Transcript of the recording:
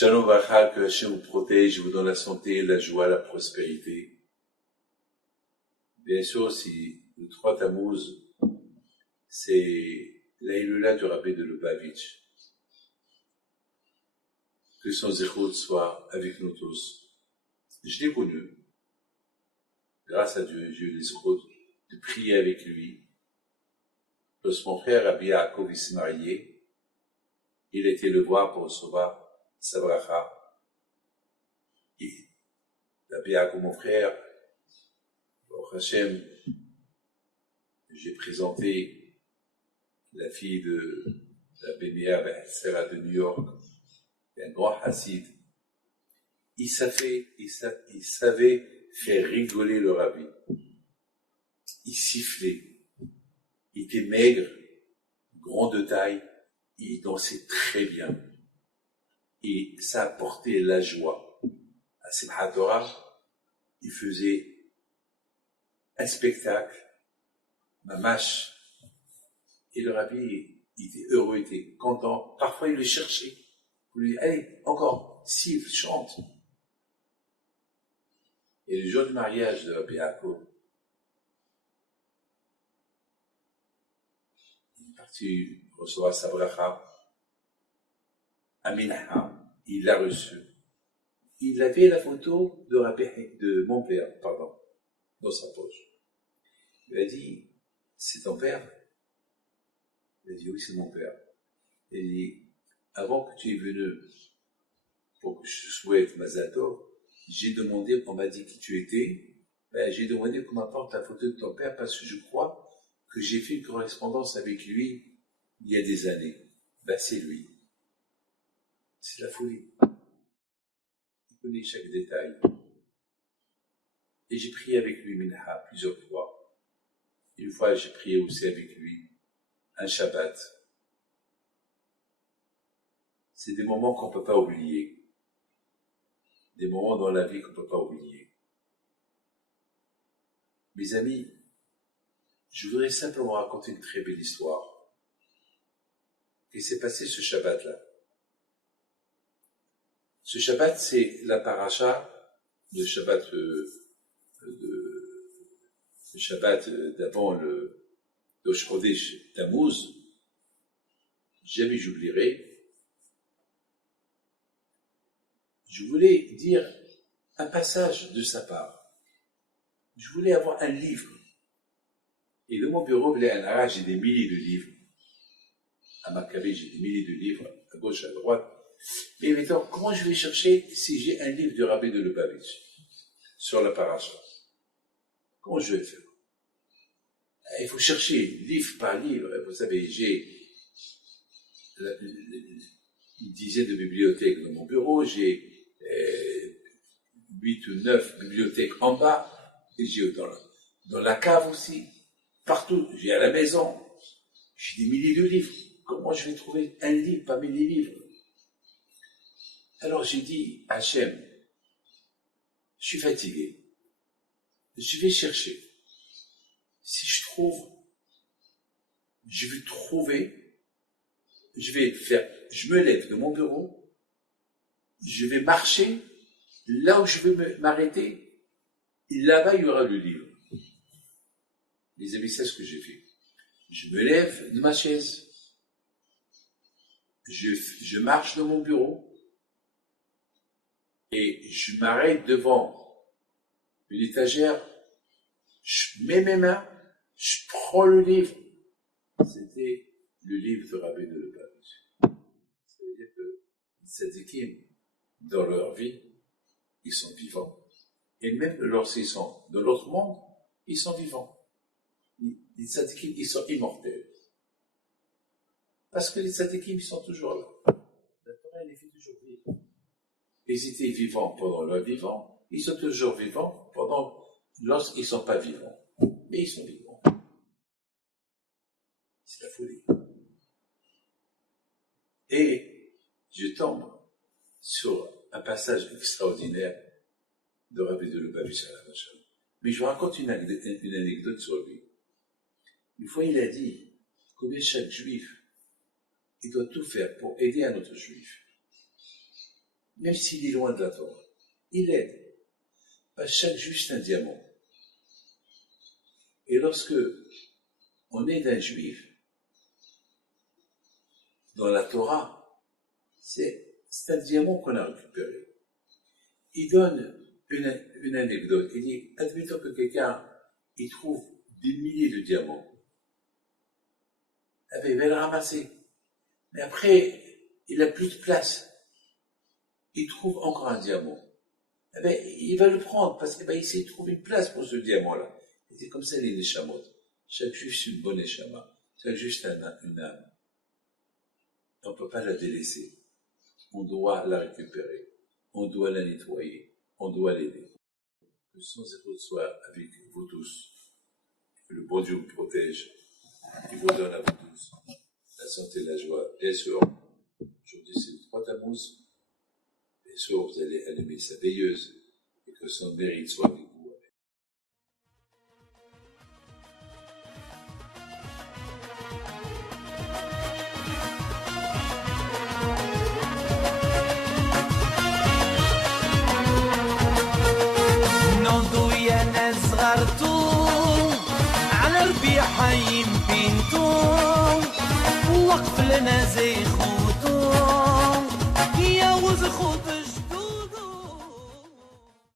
Shalom Vachal, que Hachem vous protège, vous donne la santé, la joie, la prospérité. Bien sûr, si le 3 Tammuz, c'est la Hilula du Rabbi de Lubavitch. Que son zéchut soit avec nous tous. Je l'ai connu. Grâce à Dieu, j'ai eu les zéchut de prier avec lui. Lorsque mon frère Rabbi Yaakov s'est marié, il a été le voir pour recevoir sa bracha. Et Rabbi Yaakov, mon frère, au Hachem, j'ai présenté la fille de la Bénéa Sarah de New York, un grand hassid. Il savait faire rigoler le rabbi. Il sifflait. Il était maigre, grand de taille, et il dansait très bien. Et ça apportait la joie. À Simchat Torah, il faisait un spectacle, mamash. Et le rabbi, il était heureux, il était content. Parfois, il le cherchait. Il lui dit, allez, encore, siffle, chante. Et le jour du mariage de Rabbi Yaakov, il est parti recevoir sa bracha à Minaha. Il l'a reçu. Il avait la photo de mon père, dans sa poche. Il a dit, c'est ton père? Il a dit, oui, c'est mon père. Il a dit, avant que tu es venu pour que je te souhaite Mazal Tov, j'ai demandé, on m'a dit qui tu étais, j'ai demandé qu'on m'apporte la photo de ton père parce que je crois que j'ai fait une correspondance avec lui il y a des années. C'est lui. C'est la folie. Il connaît chaque détail. Et j'ai prié avec lui Minha plusieurs fois. Une fois, j'ai prié aussi avec lui un Shabbat. C'est des moments qu'on ne peut pas oublier. Des moments dans la vie qu'on ne peut pas oublier. Mes amis, je voudrais simplement raconter une très belle histoire qui s'est passée ce Shabbat-là. Ce Shabbat, c'est la paracha, le Shabbat d'avant le Rosh Chodesh Tammuz. Jamais j'oublierai. Je voulais dire un passage de sa part. Je voulais avoir un livre. Et dans mon bureau, j'ai des milliers de livres. À Maccabée, j'ai des milliers de livres, à gauche, à droite. Mais maintenant, comment je vais chercher si j'ai un livre de Rabbi de Lubavitch sur la paracha? Comment je vais faire? Il faut chercher livre par livre. Vous savez, j'ai une dizaine de bibliothèques dans mon bureau, j'ai 8 ou 9 bibliothèques en bas, et j'ai dans la cave aussi, partout, j'ai à la maison, j'ai des milliers de livres. Comment je vais trouver un livre parmi les livres? Alors j'ai dit, Hachem, je suis fatigué, je vais chercher. Si je trouve, je vais trouver, je me lève de mon bureau, je vais marcher, là où je vais m'arrêter, là-bas il y aura le livre. Les amis, c'est ce que j'ai fait. Je me lève de ma chaise, je marche dans mon bureau, et je m'arrête devant une étagère, je mets mes mains, je prends le livre. C'était le livre de Rabbi de Lubavitch. Ça veut dire que les tzadikim, dans leur vie, ils sont vivants. Et même lorsqu'ils sont dans l'autre monde, ils sont vivants. Les tzadikim, ils sont immortels. Parce que les tzadikim, ils sont toujours là. La Torah, elle les fait toujours vivre. Ils étaient vivants pendant leur vivant, ils sont toujours vivants lorsqu'ils ne sont pas vivants. Mais ils sont vivants. C'est la folie. Et je tombe sur un passage extraordinaire de Rabbi de Lubavitch à la Rocha. Mais je vous raconte une anecdote sur lui. Une fois, il a dit combien chaque juif, il doit tout faire pour aider un autre juif. même s'il est loin de la Torah. Il aide. Chaque juif, c'est un diamant. Et lorsque on aide un juif, dans la Torah, c'est un diamant qu'on a récupéré. Il donne une anecdote. Il dit, admettons que quelqu'un, il trouve des milliers de diamants. Eh bien, il va le ramasser. Mais après, il n'a plus de place. Il trouve encore un diamant. Eh bien, il va le prendre parce qu'il essaie de trouver une place pour ce diamant-là. Et c'est comme ça les neshamot. Chaque juif, c'est une bonne neshama. Chaque juif, c'est une âme. On ne peut pas la délaisser. On doit la récupérer. On doit la nettoyer. On doit l'aider. Que son zéro soit avec vous tous. Que le bon Dieu vous protège. Il vous donne à vous tous la santé et la joie. Bien sûr, aujourd'hui c'est le 3 Tammuz. Bien sûr, vous allez allumer sa veilleuse et que son mérite soit avec vous. حي بنتو وقف لنا زي خوتو يا وز خوتو